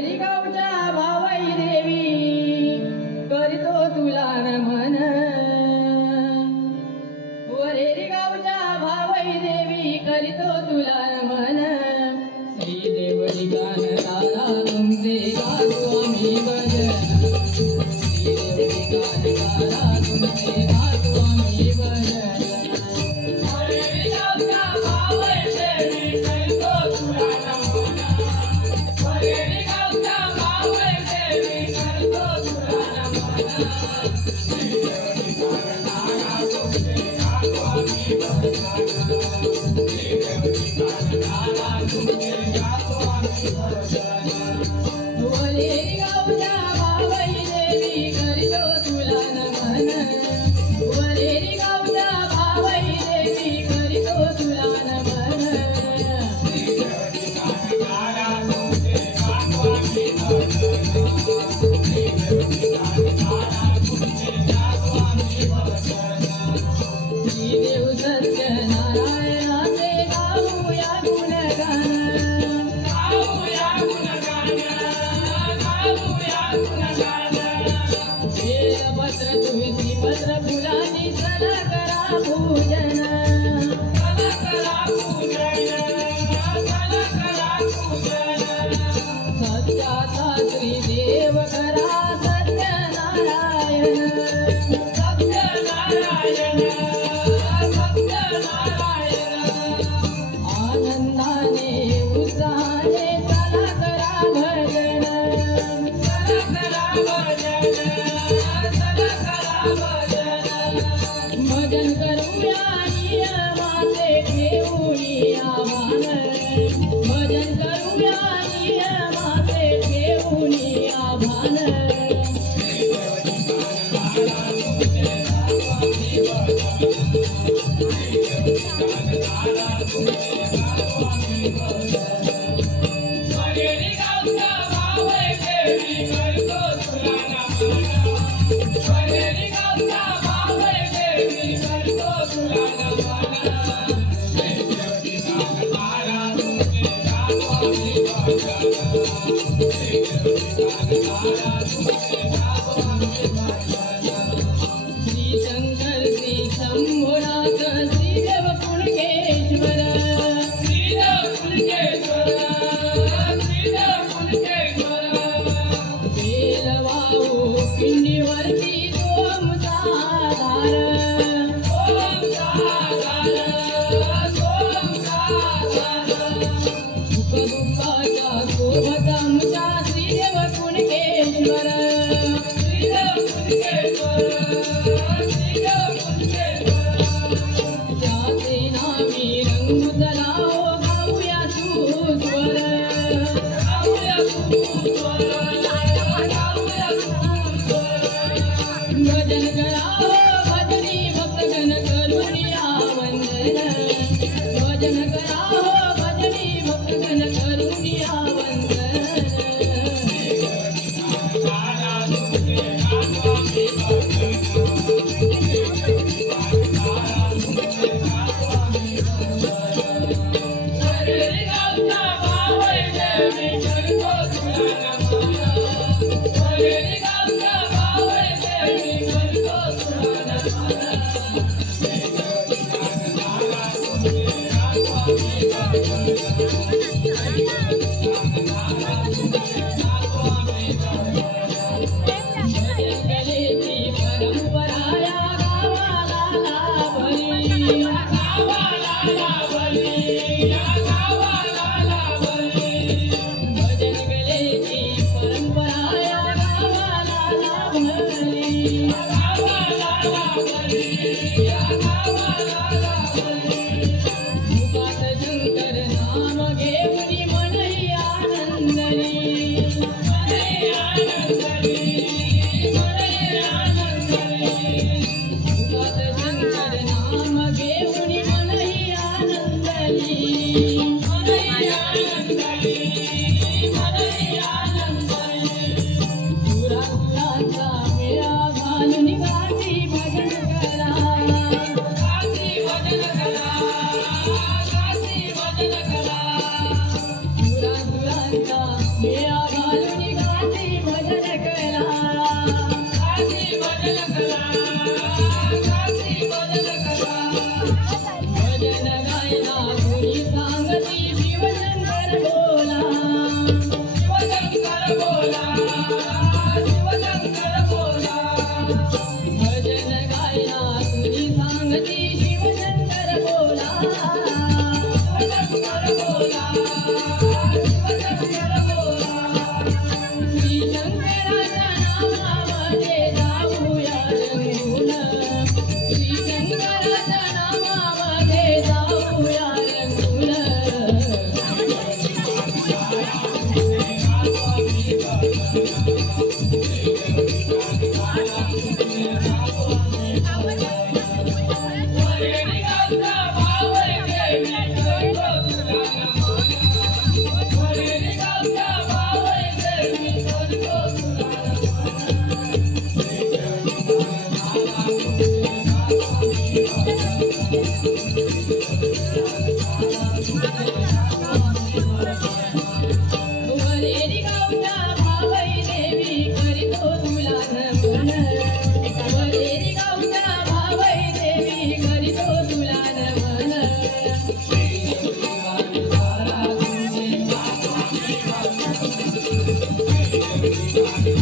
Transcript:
वरेरी गावच्या भावई देवी करीतो तुला नमन वरेरी गावच्या भावई देवी करीतो तुला नमन श्री देव ठिकाण दादा तुमचे गातो आम्ही भजन श्री देव ठिकाण दादा तुमचे गातो आम्ही भजन वरेरी गावच्या भावई देवी करीतो तुला नमन वरेरी गावच्या भावई देवी करीतो तुला नमन श्री देव ठिकाण दादा तुमचे गातो आम्ही भजन श्री देव ठिकाण दादा तुमचे गातो आम्ही भजन वरेरी गावच्या भावई देवी करीतो तुला नमन वरेरी गावच्या भावई देवी करीतो तुला नमन श्री देव ठिकाण दादा तुमचे गातो आम्ही भजन श्री देव ठिकाण दादा तुमचे गातो आम्ही भजन श्रीदेव सत्यनारायणाचे गाऊया गुणगान गाऊया गुणगान गाऊया गुणगान बेलपत्र तुळशी पत्र फुलांनी चला करा पूजन चला करा पूजन चला करा पूजन सत्याचा श्रीदेव करा सत्यनारायण सत्यनारायण आनंदाने उत्साहाने चला करा भजन चला करा भजन चला करा भजन भजन करूया नियमाचे ठेवूनी आव्हान भजन करूया नियमाचे ठेवूनी आव्हान वरेरी गावच्या भावई देवी करीतो तुला नमन वरेरी गावच्या भावई देवी करीतो तुला नमन श्री देव ठिकाण दादा तुमचे गातो आम्ही भजन श्री देव ठिकाण दादा तुमचे गातो आम्ही भजन श्री शंकर श्री शंभुनाथ श्री देव कुणकेश्वर पिंडीवरती सोमचा धार सुख दुःखाच्या सोबत आमच्या श्रीदेव कुणकेश्वर त्याचे नामी रंग जलाओ गाऊया सुस्वर भजन कराओ भजनी भक्तगण करुणिया वंदन भजन कराओ भजनी भक्तगण करुणिया वंदन वरेरी गावच्या भावई देवी करीतो तुला नमन वरेरी गावच्या भावई देवी करीतो तुला नमन श्री देव ठिकाण दादा तुमचे गातो आम्ही भजन श्री देव ठिकाण दादा तुमचे गातो आम्ही भजन भजन कलेची परंपरा या गावाला लाभली गावाला लाभली या गावाला लाभली भजन कलेची परंपरा या गावाला लाभली गावाला लाभली या गावाला लाभली मुखात शंकर नाम घेऊनी मनही आनंदली मनही आनंदली मनही आनंदली मुखात शंकर नाम घेऊनी मनही आनंदली मनही आनंदली मनही आनंदली सुरासुरांचा मेळा घालून गाती भजन करा गाती भजन करा गाती भजन करा सुरासुरांचा मेळा घालून Thank you.